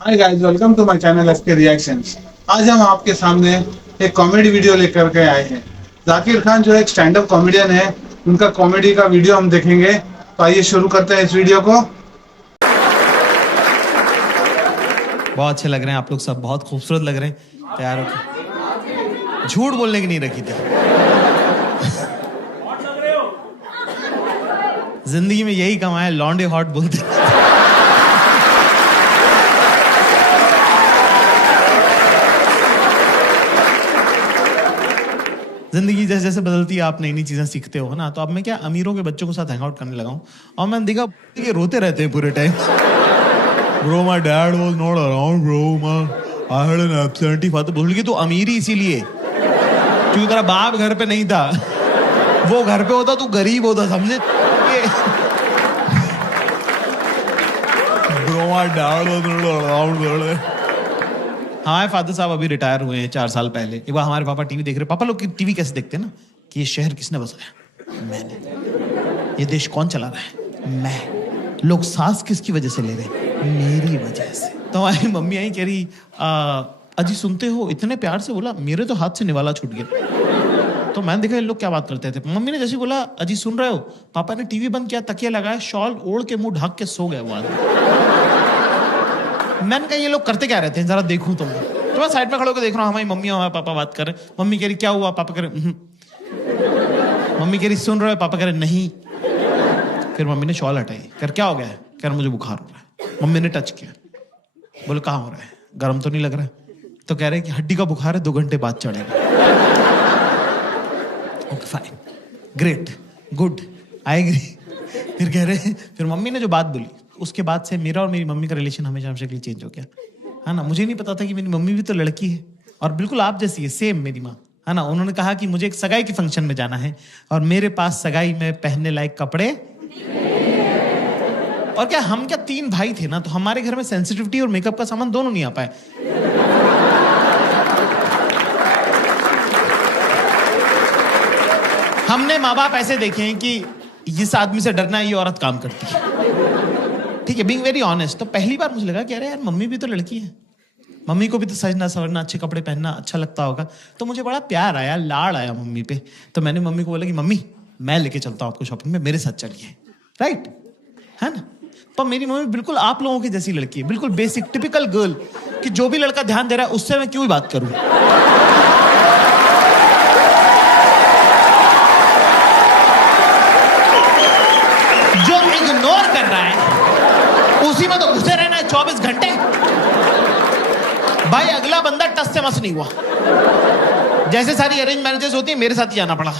Hi guys, welcome to my channel SK reactions. आज हम आपके सामने एक कॉमेडी वीडियो लेकर के आए हैं। जाकिर खान जो एक स्टैंड अप कॉमेडियन है, उनका कॉमेडी का वीडियो हम देखेंगे। तो आइए शुरू करते हैं इस वीडियो को। बहुत अच्छे लग रहे हैं आप लोग, सब बहुत खूबसूरत लग रहे हैं। तैयार हो? झूठ बोलने की नहीं रखी थी। जिंदगी में यही कमाया, लॉन्डे हॉट बोलते। जिंदगी जैसे जैसे बदलती है आप नई नई चीजें सीखते हो ना। तो अब मैं क्या अमीरों के बच्चों के साथ हैंग आउट करने लगा हूं, और मैंने देखा कि रोते रहते हैं पूरे time. Bro, my dad was not around, bro. I had an absentee father. बोल कि तू अमीर ही इसीलिए क्योंकि तेरा बाप घर पे नहीं था। वो घर पे होता, तू गरीब होता, समझे? Bro, my dad was not around, bro. हमारे फादर साहब अभी रिटायर हुए हैं 4 साल पहले। एक बार हमारे पापा टीवी देख रहे। पापा लोग टीवी कैसे देखते हैं ना, कि ये शहर किसने बसाया? मैंने। ये देश कौन चला रहा है? मैं। लोग सांस किसकी वजह से ले रहे हैं? मेरी वजह से। तो हमारी मम्मी आई, कह रही अजी सुनते हो? इतने प्यार से बोला, मेरे तो हाथ से निवाला छूट गया। तो मैंने देखा ये लोग क्या बात करते थे। मम्मी ने जैसे बोला अजी सुन रहे हो, पापा ने टीवी बंद किया, तकिया लगाया, शॉल ओढ़ के मुंह ढक के सो गए वो आदमी। मैंने कहा ये लोग करते क्या रहते हैं, जरा देखूं तुम। तो मैं साइड में खड़े होकर देख रहा हूँ, हमारी मम्मी और हमारे पापा बात कर रहे हैं। मम्मी कह रही क्या हुआ? पापा कह रहे मम्मी कह रही सुन रहे हो? पापा कह रहे नहीं। फिर मम्मी ने शॉल हटाई, कर क्या हो गया है? कह रहा मुझे बुखार हो रहा है। मम्मी ने टच किया, बोले कहाँ हो रहा है? गर्म तो नहीं लग रहा है? तो कह रहे कि हड्डी का बुखार है, 2 घंटे बाद चढ़ेगा। Okay fine, great, good, I agree. फिर कह रहे, फिर मम्मी ने जो बात बोली, उसके बाद से मेरा और मेरी मम्मी का रिलेशन हमेशा हमेशा के लिए चेंज हो गया, है ना। मुझे नहीं पता था कि मेरी मम्मी भी तो लड़की है और बिल्कुल आप जैसी है, सेम मेरी माँ, है ना। उन्होंने कहा कि मुझे एक सगाई के फंक्शन में जाना है और मेरे पास सगाई में पहनने लायक कपड़े। और क्या हम क्या 3 भाई थे ना, तो हमारे घर में सेंसिटिविटी और मेकअप का सामान दोनों नहीं आ पाए। हमने माँ बाप ऐसे देखे हैं कि इस आदमी से डरना है, ये औरत काम करती है, ठीक है, बीइंग वेरी ऑनेस्ट। तो पहली बार मुझे लगा कि अरे यार मम्मी भी तो लड़की है, मम्मी को भी तो सजना सवरना, अच्छे कपड़े पहनना अच्छा लगता होगा। तो मुझे बड़ा प्यार आया, लाड़ आया मम्मी पे। तो मैंने मम्मी को बोला कि मम्मी मैं लेके चलता हूँ आपको शॉपिंग में, मेरे साथ चलिए, राइट, है ना। पर मेरी मम्मी बिल्कुल आप लोगों की जैसी लड़की है, बिल्कुल बेसिक टिपिकल गर्ल, कि जो भी लड़का ध्यान दे रहा है उससे मैं क्यों ही बात करूं। जो इग्नोर कर रहा है उसी में तो घुसे रहना है 24 घंटे। भाई अगला बंदा टस से मस नहीं हुआ। जैसे सारी अरेंज मैरिजेस होती है, मेरे साथ ही आना पड़ा।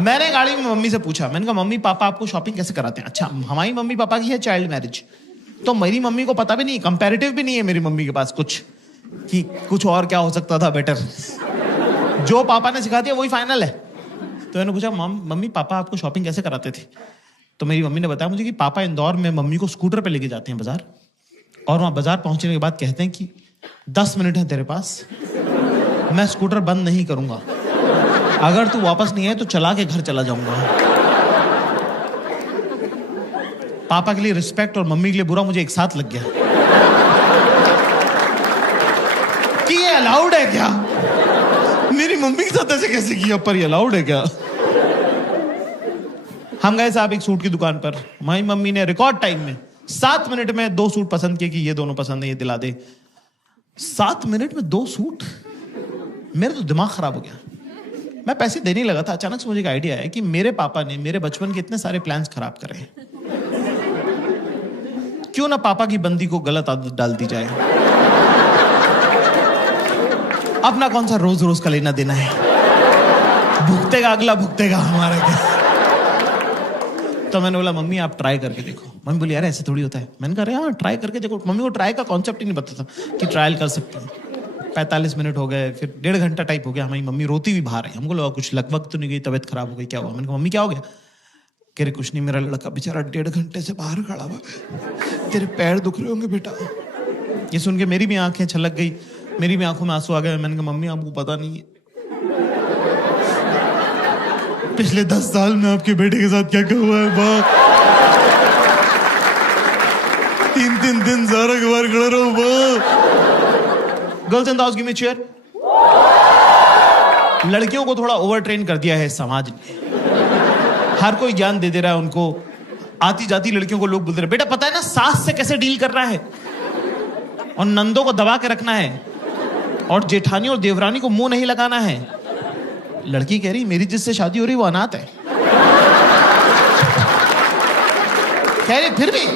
मैंने गाड़ी में मम्मी से पूछा, मैंने कहा मम्मी पापा आपको शॉपिंग कैसे कराते हैं? अच्छा, हमारी मम्मी पापा की है चाइल्ड मैरिज, तो मेरी मम्मी को पता भी नहीं, कंपैरेटिव भी नहीं है मेरी मम्मी के पास कुछ, कि कुछ और क्या हो सकता था बेटर। जो पापा ने सिखा दिया वही फाइनल है। तो मैंने पूछा मम्मी पापा आपको शॉपिंग कैसे कराते थे? तो मेरी मम्मी ने बताया मुझे कि पापा इंदौर में मम्मी को स्कूटर पे लेके जाते हैं बाजार, और वहां बाजार पहुंचने के बाद कहते हैं कि 10 मिनट है तेरे पास, मैं स्कूटर बंद नहीं करूंगा, अगर तू वापस नहीं आए तो चला के घर चला जाऊंगा। पापा के लिए रिस्पेक्ट और मम्मी के लिए बुरा मुझे एक साथ लग गया कि ये अलाउड है क्या? मेरी मम्मी के साथ ऐसे कैसे किया, पर ये अलाउड है क्या? हम गए साहब एक सूट की दुकान पर, हमारी मम्मी ने रिकॉर्ड टाइम में 7 मिनट में 2 सूट पसंद किए कि ये दोनों पसंद है, ये दिला दे। 7 मिनट में 2 सूट, मेरा तो दिमाग खराब हो गया। मैं पैसे देने लगा था, अचानक से मुझे एक आइडिया आया कि मेरे पापा ने मेरे बचपन के इतने सारे प्लान्स खराब करे, क्यों ना पापा की बंदी को गलत आदत डाल दी जाए। अपना कौन सा रोज रोज का लेना देना है, भुगतेगा अगला, भुगतेगा हमारा क्या। तो मैंने बोला मम्मी आप ट्राई करके देखो। मम्मी बोली यार ऐसे थोड़ी होता है। मैंने कहा हाँ ट्राई करके देखो। मम्मी को ट्राई का कॉन्सेप्ट ही नहीं पता था कि ट्रायल कर सकते हैं। 45 मिनट हो गए, फिर 1.5 घंटा टाइप हो गया। हमारी मम्मी रोती भी बाहर है। हमको लगा कुछ लगभग तो नहीं गई, तबीयत खराब हो गई, क्या हुआ? मैंने कहा मम्मी क्या हो गया? कह रहे कुछ नहीं, मेरा लड़का बेचारा 1.5 घंटे से बाहर खड़ा हुआ, तेरे पैर दुख रहे होंगे बेटा। ये सुन के मेरी भी आंखें छलक गई, मेरी भी आंखों में आंसू आ गए। मैंने कहा मम्मी आपको पता नहीं है पिछले 10 साल में आपके बेटे के साथ क्या क्या हुआ है। 3 3 दिन सारा के बाहर खड़ा रहो। Girls in the house give me chair. लड़कियों को थोड़ा ओवर ट्रेन कर दिया है समाज ने, हर कोई ज्ञान दे रहा है उनको। आती जाती लड़कियों को लोग बोलते रहे, बेटा पता है ना सास से कैसे डील करना है, और नंदों को दबा के रखना है, और जेठानी और देवरानी को मुंह नहीं लगाना है। लड़की कह रही मेरी जिससे शादी हो रही वो अनाथ है। कह रही फिर भी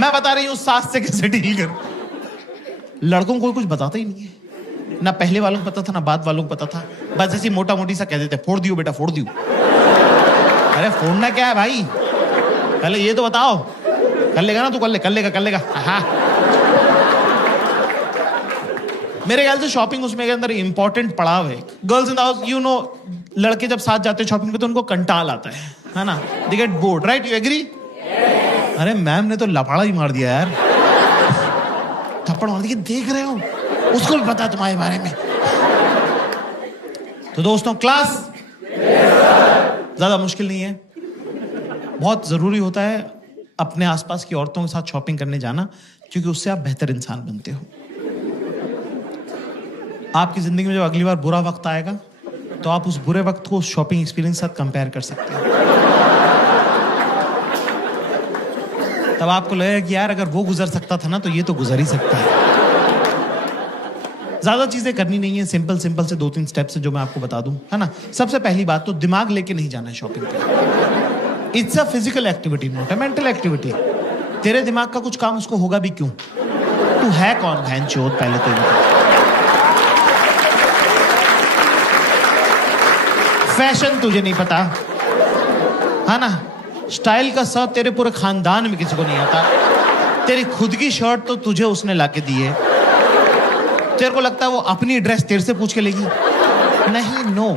मैं बता रही हूं सास से कैसे डील कर। लड़कों को कुछ बताता ही नहीं है, ना पहले वालों को पता था ना बाद वालों को पता था। बस ऐसी मोटा मोटी सा कह देते फोड़ दियो बेटा फोड़ दियो। अरे फोड़ना क्या है भाई, पहले ये तो बताओ। कर लेगा ना तू, कर लेगा। हाँ मेरे ख्याल से शॉपिंग उसमें के अंदर इंपॉर्टेंट पड़ाव है। Girls in the house you know, लड़के जब साथ जाते हैं शॉपिंग पे तो उनको कंटाल आता है ना, they get bored, right? You agree? अरे मैम ने तो लफाड़ा ही मार दिया यार, थप्पड़ मार दिया। देख रहे हो, उसको भी पता तुम्हारे बारे में। तो दोस्तों क्लास ज्यादा मुश्किल नहीं है, बहुत जरूरी होता है अपने आसपास की औरतों के साथ शॉपिंग करने जाना, क्योंकि उससे आप बेहतर इंसान बनते हो। आपकी जिंदगी में जब अगली बार बुरा वक्त आएगा तो आप उस बुरे वक्त को उस शॉपिंग एक्सपीरियंस के साथ कंपेयर कर सकते हैं। तब आपको लगेगा कि यार अगर वो गुजर सकता था ना तो ये तो गुजर ही सकता है। ज्यादा चीजें करनी नहीं है, सिंपल से 2-3 स्टेप्स जो मैं आपको बता दूं, है ना। सबसे पहली बात तो दिमाग लेके नहीं जाना है शॉपिंग पे। It's a physical activity, not a mental activity. तेरे दिमाग का कुछ काम उसको होगा भी क्यों? तू है कौन भैंचोद? पहले तो ये फैशन तुझे नहीं पता, है ना। स्टाइल का सब तेरे पूरे खानदान में किसी को नहीं आता। तेरी खुद की शर्ट तो तुझे उसने लाके दी है, तेरे को लगता है वो अपनी ड्रेस तेरे से पूछ के लेगी? नहीं, नो।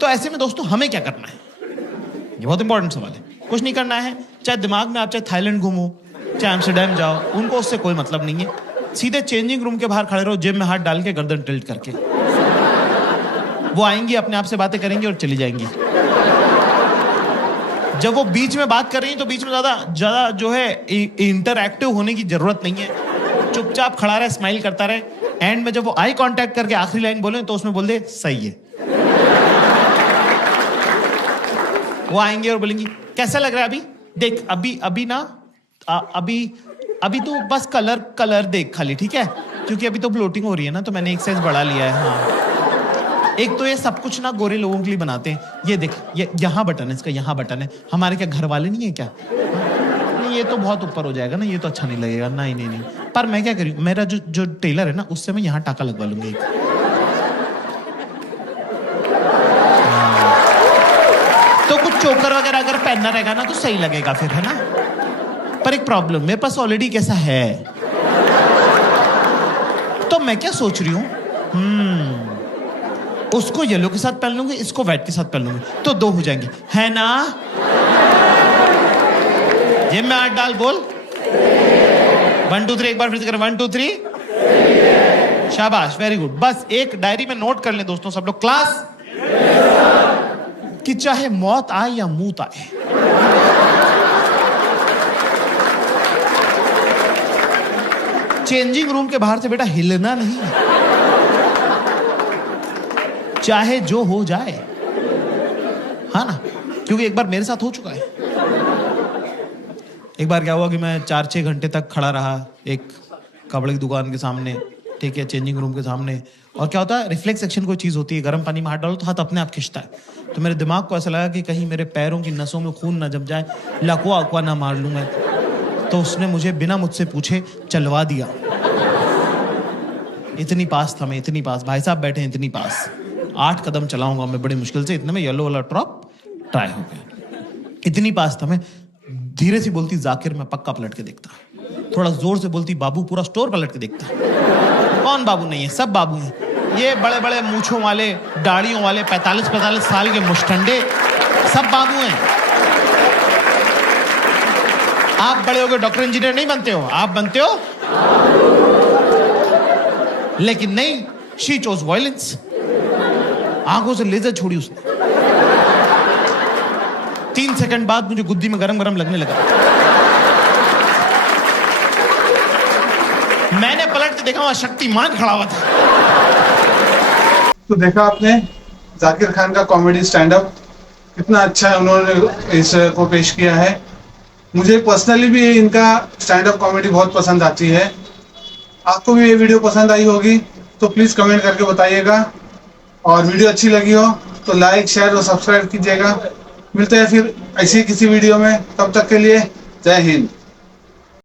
तो ऐसे में दोस्तों हमें क्या करना है, ये बहुत इंपॉर्टेंट सवाल है। कुछ नहीं करना है, चाहे दिमाग में आप चाहे थाईलैंड घूमो, चाहे एम्स्टर्डम जाओ, उनको उससे कोई मतलब नहीं है। सीधे चेंजिंग रूम के बाहर खड़े रहो, जेब में हाथ डाल के, गर्दन टिल्ट करके। वो आएंगी, अपने आप से बातें करेंगी और चली जाएंगी। जब वो बीच में बात कर रही है तो बीच में ज्यादा जो है इंटरएक्टिव होने की जरूरत नहीं है। चुपचाप खड़ा रहे, स्माइल करता रहे। एंड में जब वो आई कांटेक्ट करके आखिरी लाइन बोले तो उसमें बोल दे सही है। वो आएंगे और बोलेंगी कैसा लग रहा है अभी? देख अभी ना अभी तो बस कलर देख खाली, ठीक है? क्योंकि अभी तो ब्लोटिंग हो रही है ना, तो मैंने एक साइज बढ़ा लिया है। हाँ, एक तो ये सब कुछ ना गोरे लोगों के लिए बनाते हैं। ये देख, ये यहाँ बटन है, इसका यहाँ बटन है। हमारे क्या घर वाले नहीं है क्या? नहीं, ये तो बहुत ऊपर हो जाएगा ना, ये तो अच्छा नहीं लगेगा। नहीं। पर मैं क्या करूँ, मेरा जो टेलर है ना, उससे मैं यहाँ टाका लगवा लूंगी एक। तो कुछ चोकर वगैरह अगर पहनना रहेगा ना तो सही लगेगा फिर, है ना। पर एक प्रॉब्लम, मेरे पास ऑलरेडी कैसा है, तो मैं क्या सोच रही हूँ, उसको येलो के साथ पहन लूंगी, इसको व्हाइट के साथ पहन लूंगी, तो 2 हो जाएंगे, है ना। ये मैं हाथ डाल, बोल 1 2 3, एक बार फिर से कर, 1 2 3, शाबाश, वेरी गुड। बस एक डायरी में नोट कर लें दोस्तों सब लोग, क्लास, कि चाहे मौत आए या मूत आए, चेंजिंग रूम के बाहर से बेटा हिलना नहीं है, चाहे जो हो जाए, हाँ ना। क्योंकि एक बार मेरे साथ हो चुका है। एक बार क्या हुआ कि मैं 4-6 घंटे तक खड़ा रहा एक कपड़े की दुकान के सामने, ठीक है, चेंजिंग रूम के सामने। और क्या होता है, रिफ्लेक्स एक्शन कोई चीज होती है, गर्म पानी में हाथ डालो तो हाथ अपने आप खिंचता है। तो मेरे दिमाग को ऐसा लगा कि कहीं मेरे पैरों की नसों में खून ना जम जाए, लकवा अकवा ना मार लूं मैं। तो उसने मुझे बिना मुझसे पूछे चलवा दिया। इतनी पास था मैं, इतनी पास, भाई साहब बैठे इतनी पास। 8 कदम चलाऊंगा मैं बड़ी मुश्किल से, इतने में येलो वाला ड्रॉप ट्राई हो गया। इतनी पास था मैं। धीरे से बोलती जाकिर, मैं पक्का पलट के देखता। थोड़ा जोर से बोलती बाबू, पूरा स्टोर पलट के देखता। कौन बाबू नहीं है, सब बाबू हैं। ये बड़े बड़े मूछों वाले, दाढ़ियों वाले, 45-45 साल के मुष्टंडे, सब बाबू हैं। आप बड़े होकर डॉक्टर इंजीनियर नहीं बनते हो, आप बनते हो, लेकिन नहीं, शी चोज वायलेंस। आंखों से लेजर छोड़ी उसने। 3 सेकंड बाद मुझे गुद्दी में गरम गरम लगने लगा। करते देखा वहां शक्तिमान खड़ा हुआ था। तो देखा आपने जाकिर खान का कॉमेडी स्टैंड अप, कितना अच्छा है उन्होंने इसको पेश किया है। मुझे पर्सनली भी इनका स्टैंड अप कॉमेडी बहुत पसंद आती है। आपको भी ये वीडियो पसंद आई होगी तो प्लीज़ कमेंट करके बताइएगा, और वीडियो अच्छी लगी हो तो लाइक, शेयर और सब्सक्राइब कीजिएगा। मिलते हैं फिर ऐसी किसी वीडियो में, तब तक के लिए जय हिंद।